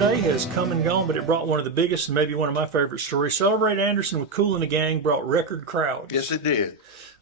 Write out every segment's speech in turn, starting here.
yesterday has come and gone, but it brought one of the biggest and maybe one of my favorite stories. Celebrate Anderson with Kool and the Gang brought record crowds. Yes, it did.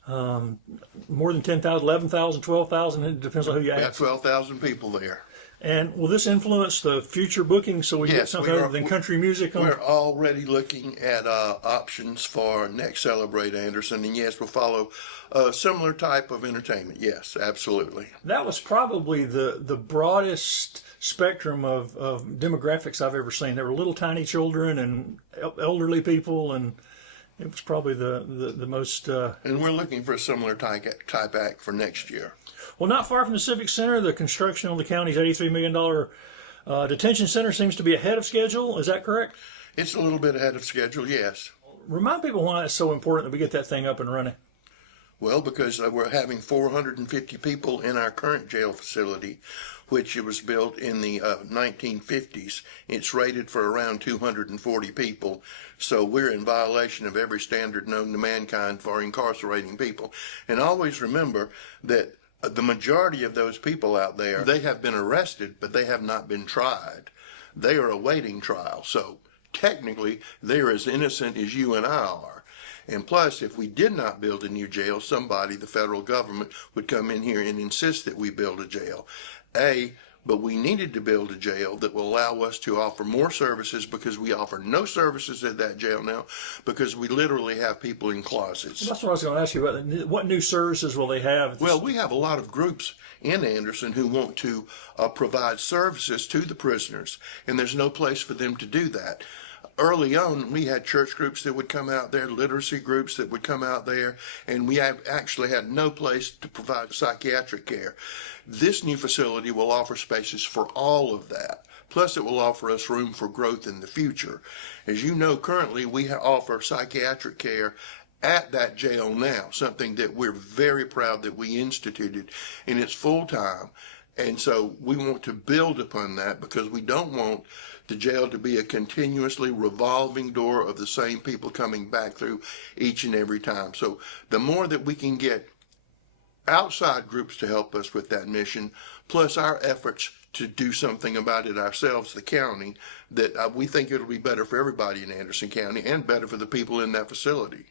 More than 10,000, 11,000, 12,000. It depends on who you About ask. 12,000 people there. And will this influence the future booking so we get Yes, something other than country music on? We're already looking at options for next Celebrate Anderson, and yes, we'll follow a similar type of entertainment. Yes, absolutely. That was probably the broadest spectrum of demographics I've ever seen. There were little tiny children and elderly people, and it was probably the most... And we're looking for a similar type act for next year. Well, not far from the Civic Center, the construction on the county's $83 million detention center seems to be ahead of schedule. Is that correct? It's a little bit ahead of schedule, yes. Remind people why it's so important that we get that thing up and running. Well, because we're having 450 people in our current jail facility, which it was built in the 1950s. It's rated for around 240 people. So we're in violation of every standard known to mankind for incarcerating people. And always remember that the majority of those people out there, they have been arrested, but they have not been tried. They are awaiting trial. So technically, they're as innocent as you and I are. And plus, if we did not build a new jail, somebody, the federal government, would come in here and insist that we build a jail. But we needed to build a jail that will allow us to offer more services, because we offer no services at that jail now because we literally have people in closets. That's what I was going to ask you about. What new services will they have? Well, we have a lot of groups in Anderson who want to provide services to the prisoners, and there's no place for them to do that. Early on, we had church groups that would come out there, literacy groups that would come out there, and we actually had no place to provide psychiatric care. This new facility will offer spaces for all of that. Plus, it will offer us room for growth in the future. As you know, currently, we offer psychiatric care at that jail now, something that we're very proud that we instituted, and it's full-time. And so we want to build upon that, because we don't want the jail to be a continuously revolving door of the same people coming back through each and every time. So the more that we can get outside groups to help us with that mission, plus our efforts to do something about it ourselves, the county, that we think it'll be better for everybody in Anderson County and better for the people in that facility.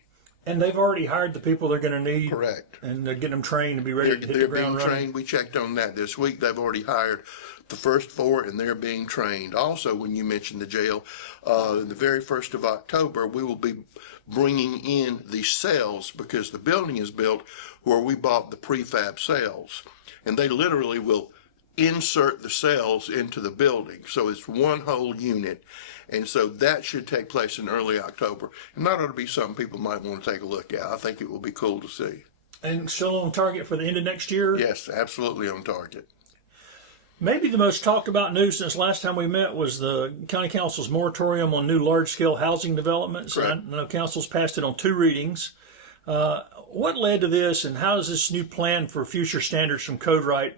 And they've already hired the people they're going to need. Correct. And they're getting them trained to be ready to hit the ground running. They're being trained. We checked on that this week. They've already hired the first 4, and they're being trained. Also, when you mentioned the jail, the very 1st of October, we will be bringing in the cells, because the building is built where we bought the prefab cells. And they literally will insert the cells into the building. So it's one whole unit. And so that should take place in early October. And that ought to be something people might want to take a look at. I think it will be cool to see. And still on target for the end of next year? Yes, absolutely on target. Maybe the most talked about news since last time we met was the County Council's moratorium on new large-scale housing developments. Correct. I know Council's passed it on 2 readings. What led to this, and how does this new plan for future standards from Code Right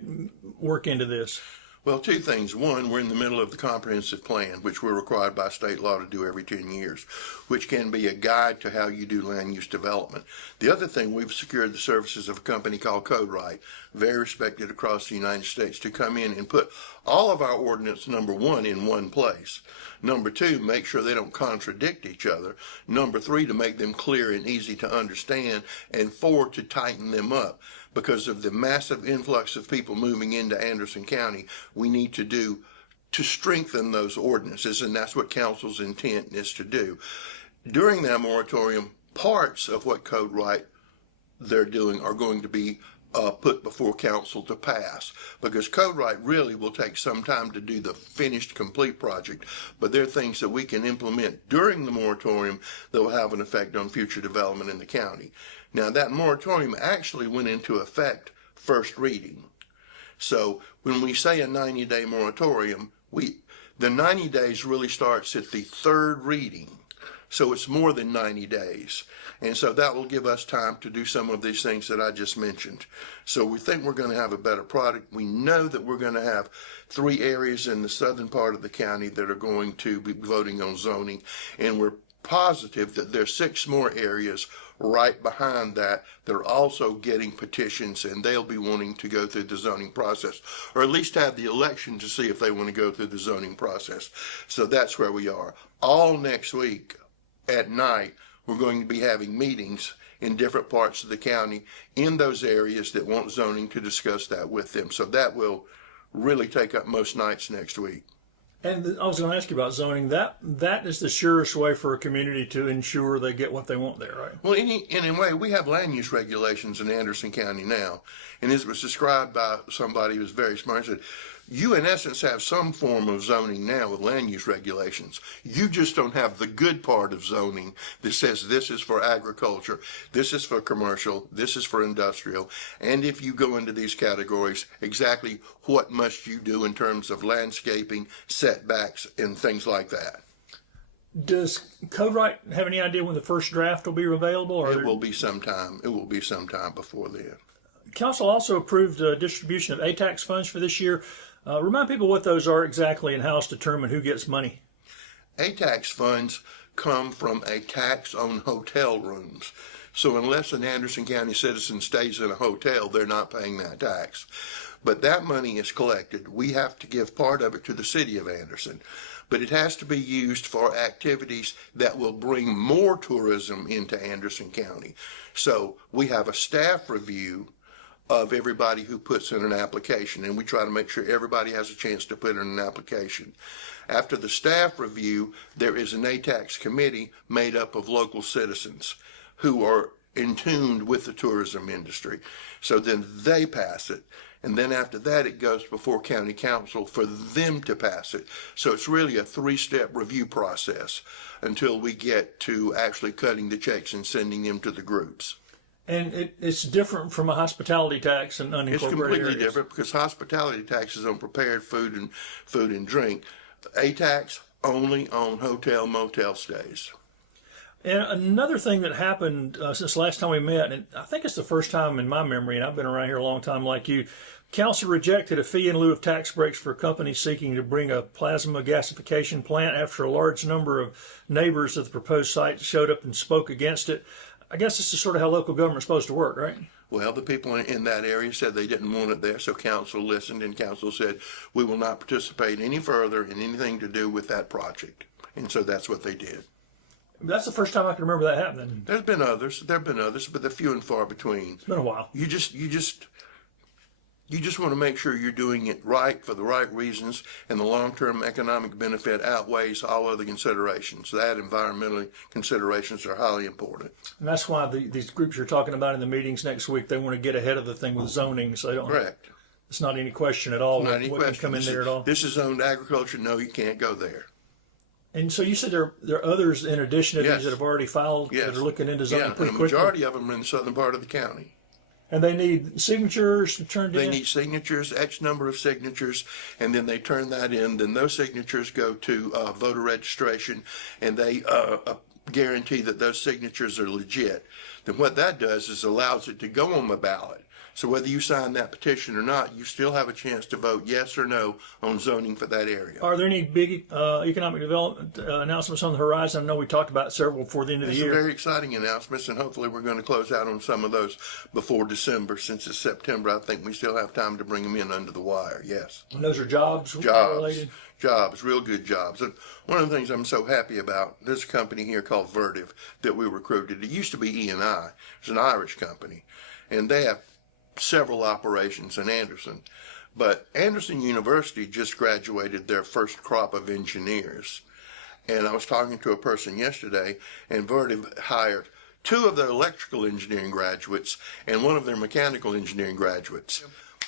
work into this? Well, 2 things. One, we're in the middle of the comprehensive plan, which we're required by state law to do every 10 years, which can be a guide to how you do land use development. The other thing, we've secured the services of a company called Code Right, very respected across the United States, to come in and put all of our ordinance, number 1, in one place. Number 2, make sure they don't contradict each other. Number 3, to make them clear and easy to understand. And 4, to tighten them up. Because of the massive influx of people moving into Anderson County, we need to strengthen those ordinances, and that's what council's intent is to do. During that moratorium, parts of what Code Right they're doing are going to be put before council to pass, because Code Right really will take some time to do the finished, complete project, but there are things that we can implement during the moratorium that will have an effect on future development in the county. Now, that moratorium actually went into effect first reading. So when we say a 90-day moratorium, the 90 days really starts at the 3rd reading. So it's more than 90 days. And so that will give us time to do some of these things that I just mentioned. So we think we're going to have a better product. We know that we're going to have 3 areas in the southern part of the county that are going to be voting on zoning. And we're positive that there's 6 more areas right behind that that are also getting petitions, and they'll be wanting to go through the zoning process, or at least have the election to see if they want to go through the zoning process. So that's where we are. All next week at night, we're going to be having meetings in different parts of the county in those areas that want zoning to discuss that with them. So that will really take up most nights next week. And I was going to ask you about zoning. That is the surest way for a community to ensure they get what they want there, right? Well, in a way, we have land use regulations in Anderson County now, and as was described by somebody who was very smart, said, you in essence have some form of zoning now with land use regulations. You just don't have the good part of zoning that says this is for agriculture, this is for commercial, this is for industrial, and if you go into these categories, exactly what must you do in terms of landscaping, setbacks, and things like that. Does CodeWright have any idea when the first draft will be available? Or It will be sometime before then. Council also approved distribution of ATAX funds for this year. Remind people what those are exactly and how it's determined who gets money. ATAX funds come from a tax on hotel rooms. So unless an Anderson County citizen stays in a hotel, they're not paying that tax. But that money is collected. We have to give part of it to the city of Anderson. But it has to be used for activities that will bring more tourism into Anderson County. So we have a staff review of everybody who puts in an application, and we try to make sure everybody has a chance to put in an application. After the staff review, there is an ATAX committee made up of local citizens who are in tune with the tourism industry. So then they pass it, and then after that it goes before county council for them to pass it. So it's really a 3-step review process until we get to actually cutting the checks and sending them to the groups. And it's different from a hospitality tax in unincorporated It's completely areas. different because hospitality tax is on prepared food and drink. ATAX only on hotel motel stays. And another thing that happened since last time we met, and I think it's the first time in my memory, and I've been around here a long time like you, Council rejected a fee in lieu of tax breaks for companies seeking to bring a plasma gasification plant after a large number of neighbors of the proposed site showed up and spoke against it. I guess this is sort of how local government's supposed to work, right? Well, the people in that area said they didn't want it there, so council listened, and council said, we will not participate any further in anything to do with that project. And so that's what they did. That's the first time I can remember that happening. There have been others, but they're few and far between. It's been a while. You just want to make sure you're doing it right for the right reasons, and the long-term economic benefit outweighs all other considerations. That environmental considerations are highly important. And that's why these groups you're talking about in the meetings next week, they want to get ahead of the thing with zoning, so they don't. Correct. It's not any question at all. Not any what question. Come in there at all. This is zoned agriculture. No, you can't go there. And so you said there are others in addition to Yes. these that have already filed Yes. that are looking into zoning Yeah, and pretty the quickly. majority of them are in the southern part of the county. And they need signatures turned They in. need signatures, X number of signatures, and then they turn that in. Then those signatures go to voter registration, and they guarantee that those signatures are legit. Then what that does is allows it to go on the ballot. So whether you sign that petition or not, you still have a chance to vote yes or no on zoning for that area. Are there any big economic development announcements on the horizon? I know we talked about several before the end of the There's some year. very exciting announcements, and hopefully we're going to close out on some of those before December. Since it's September, I think we still have time to bring them in under the wire, yes. And those are jobs related. Jobs, real good jobs. And one of the things I'm so happy about, there's a company here called Vertiv that we recruited. It used to be E&I. It's an Irish company, and they have several operations in Anderson. But Anderson University just graduated their first crop of engineers. And I was talking to a person yesterday, and Vertiv hired 2 of their electrical engineering graduates and 1 of their mechanical engineering graduates.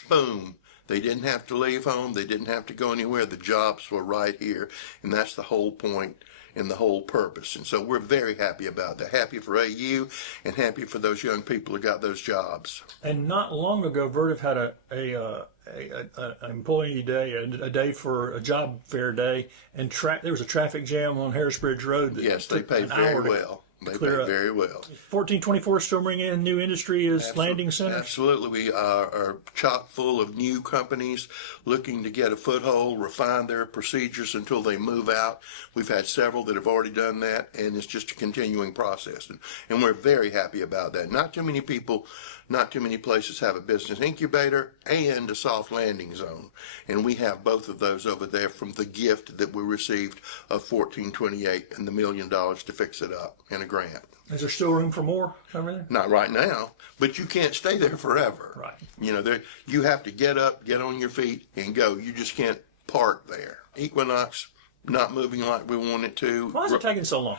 Boom. They didn't have to leave home. They didn't have to go anywhere. The jobs were right here. And that's the whole point and the whole purpose. And so we're very happy about that. Happy for AU and happy for those young people who got those jobs. And not long ago, Vertiv had an employee day, a day for a job fair day, and there was a traffic jam on Harrisbridge Road. That Yes, they took paid an very hour to well. They Clear pay up. very well. 1424 still bringing in new industry as landing centers. Absolutely. We are chock full of new companies looking to get a foothold, refine their procedures until they move out. We've had several that have already done that, and it's just a continuing process. And we're very happy about that. Not too many people, not too many places have a business incubator and a soft landing zone. And we have both of those over there from the gift that we received of 1428 and the $1 million to fix it up in a grant. Is there still room for more over there? Not right now, but you can't stay there forever. Right. You know, you have to get up, get on your feet, and go. You just can't park there. Equinox not moving like we want it to. Why is it taking so long?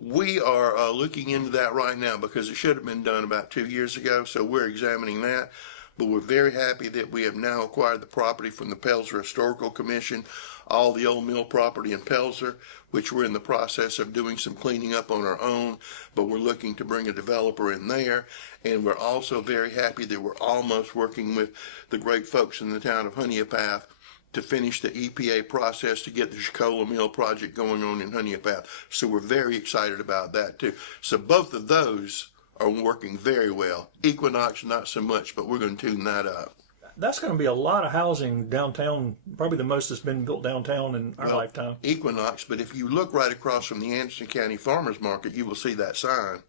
We are looking into that right now because it should have been done about 2 years ago, so we're examining that. But we're very happy that we have now acquired the property from the Pelzer Historical Commission, all the old mill property in Pelzer, which we're in the process of doing some cleaning up on our own, but we're looking to bring a developer in there. And we're also very happy that we're almost working with the great folks in the town of Honeypath to finish the EPA process to get the Chicola Mill project going on in Honeypath. So we're very excited about that too. So both of those are working very well. Equinox, not so much, but we're going to tune that up. That's going to be a lot of housing downtown, probably the most that's been built downtown in our lifetime. Equinox, but if you look right across from the Anderson County Farmers Market, you will see that sign,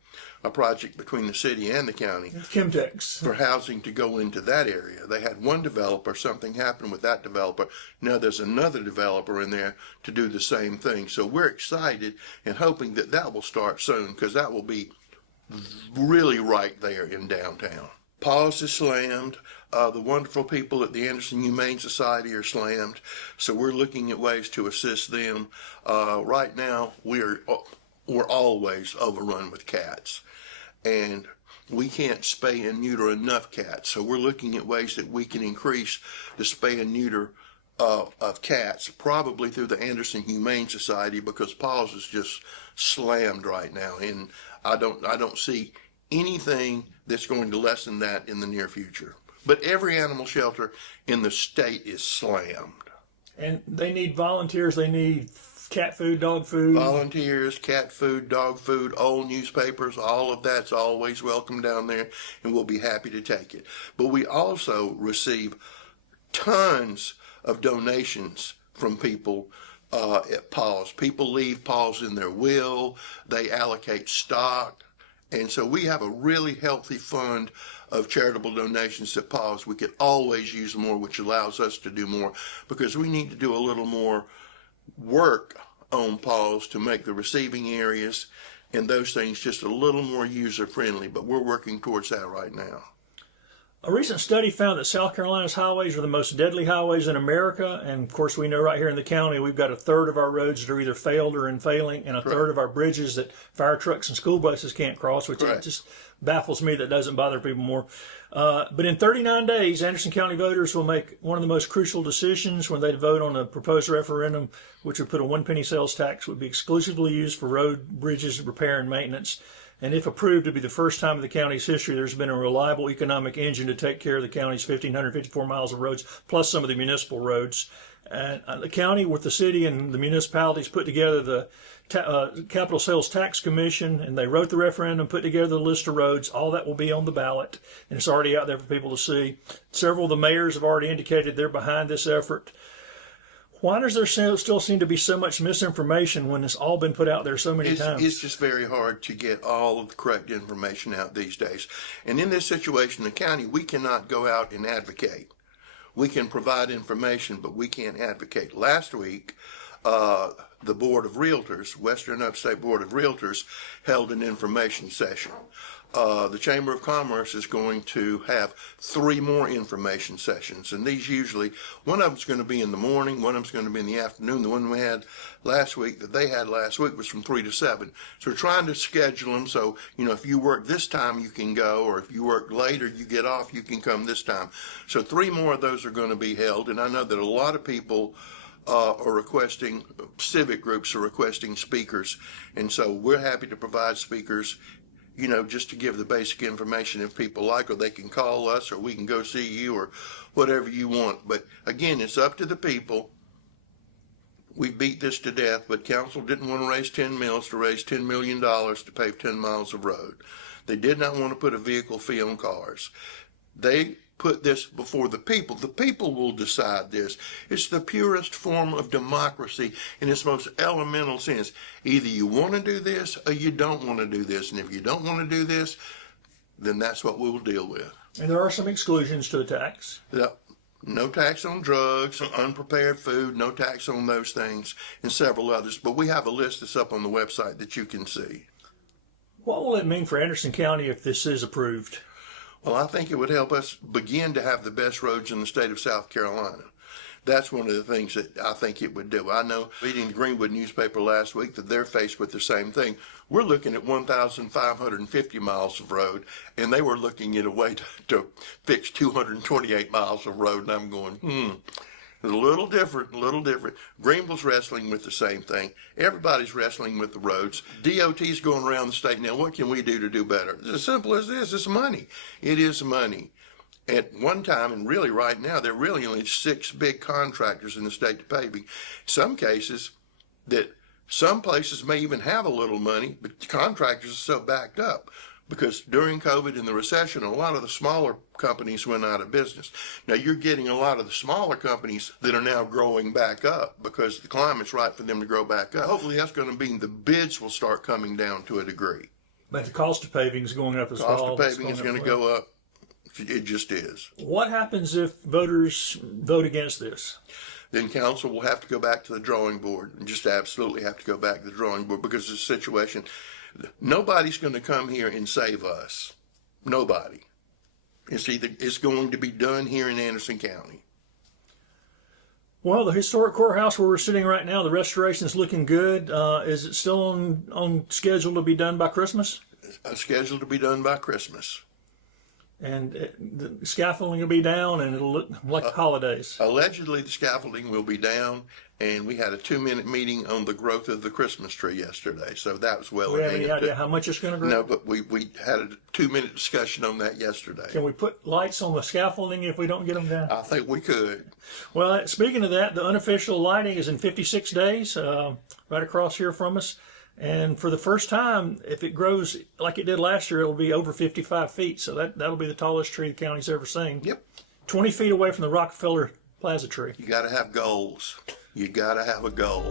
a project between the city and the county. Chemtex. For housing to go into that area. They had one developer, something happened with that developer. Now there's another developer in there to do the same thing. So we're excited and hoping that that will start soon because that will be really right there in downtown. Paws is slammed. The wonderful people at the Anderson Humane Society are slammed. So we're looking at ways to assist them. Right now, we're always overrun with cats. And we can't spay and neuter enough cats. So we're looking at ways that we can increase the spay and neuter of cats, probably through the Anderson Humane Society, because Paws is just slammed right now. And I don't see anything that's going to lessen that in the near future. But every animal shelter in the state is slammed. And they need volunteers. They need cat food, dog food. Volunteers, cat food, dog food, old newspapers, all of that's always welcome down there, and we'll be happy to take it. But we also receive tons of donations from people at Paws. People leave Paws in their will. They allocate stock. And so we have a really healthy fund of charitable donations at Paws. We could always use more, which allows us to do more because we need to do a little more work on Paws to make the receiving areas and those things just a little more user friendly. But we're working towards that right now. A recent study found that South Carolina's highways are the most deadly highways in America. And of course, we know right here in the county, we've got a third of our roads that are either failed or in failing, and a third of our bridges that fire trucks and school buses can't cross, which it just baffles me that doesn't bother people more. But in 39 days, Anderson County voters will make one of the most crucial decisions when they vote on a proposed referendum, which would put a 1 penny sales tax would be exclusively used for road, bridges, repair, and maintenance. And if approved, it would be the first time in the county's history there's been a reliable economic engine to take care of the county's 1,554 miles of roads, plus some of the municipal roads. And the county, with the city and the municipalities, put together the Capital Sales Tax Commission, and they wrote the referendum, put together the list of roads. All that will be on the ballot, and it's already out there for people to see. Several of the mayors have already indicated they're behind this effort. Why does there still seem to be so much misinformation when it's all been put out there so many times? It's just very hard to get all of the correct information out these days. And in this situation, the county, we cannot go out and advocate. We can provide information, but we can't advocate. Last week, the Board of Realtors, Western Upstate Board of Realtors, held an information session. The Chamber of Commerce is going to have 3 more information sessions, and these usually, one of them's going to be in the morning, one of them's going to be in the afternoon. The one we had last week, that they had last week, was from 3 to 7. So we're trying to schedule them so, if you work this time, you can go, or if you work later, you get off, you can come this time. So 3 more of those are going to be held, and I know that a lot of people are requesting, civic groups are requesting speakers, and so we're happy to provide speakers, just to give the basic information if people like, or they can call us, or we can go see you, or whatever you want. But again, it's up to the people. We beat this to death, but council didn't want to raise 10 mils to raise $10 million to pave 10 miles of road. They did not want to put a vehicle fee on cars. They put this before the people. The people will decide this. It's the purest form of democracy in its most elemental sense. Either you want to do this or you don't want to do this. And if you don't want to do this, then that's what we will deal with. And there are some exclusions to the tax. Yep. No tax on drugs, unprepared food, no tax on those things, and several others. But we have a list that's up on the website that you can see. What will it mean for Anderson County if this is approved? Well, I think it would help us begin to have the best roads in the state of South Carolina. That's one of the things that I think it would do. I know reading the Greenwood newspaper last week that they're faced with the same thing. We're looking at 1,550 miles of road, and they were looking at a way to fix 228 miles of road, and I'm going, it's a little different, a little different. Greenville's wrestling with the same thing. Everybody's wrestling with the roads. DOT's going around the state now. What can we do to do better? It's as simple as this. It's money. It is money. At one time, and really right now, there are really only 6 big contractors in the state to paving. Some cases that some places may even have a little money, but the contractors are so backed up because during COVID and the recession, a lot of the smaller companies went out of business. Now you're getting a lot of the smaller companies that are now growing back up because the climate's right for them to grow back up. Hopefully that's going to mean the bids will start coming down to a degree. But the cost of paving is going up as well. Cost of paving is going to go up. It just is. What happens if voters vote against this? Then council will have to go back to the drawing board and just absolutely have to go back to the drawing board because the situation, nobody's going to come here and save us. Nobody. It's going to be done here in Anderson County. Well, the historic courthouse where we're sitting right now, the restoration is looking good. Is it still on schedule to be done by Christmas? Scheduled to be done by Christmas. And the scaffolding will be down, and it'll look like the holidays. Allegedly, the scaffolding will be down, and we had a 2-minute meeting on the growth of the Christmas tree yesterday, so that was well. Do we have any idea how much it's going to grow? No, but we had a 2-minute discussion on that yesterday. Can we put lights on the scaffolding if we don't get them down? I think we could. Well, speaking of that, the unofficial lighting is in 56 days, right across here from us. And for the first time, if it grows like it did last year, it'll be over 55 feet. So that'll be the tallest tree the county's ever seen. Yep. 20 feet away from the Rockefeller Plaza tree. You got to have goals. You got to have a goal.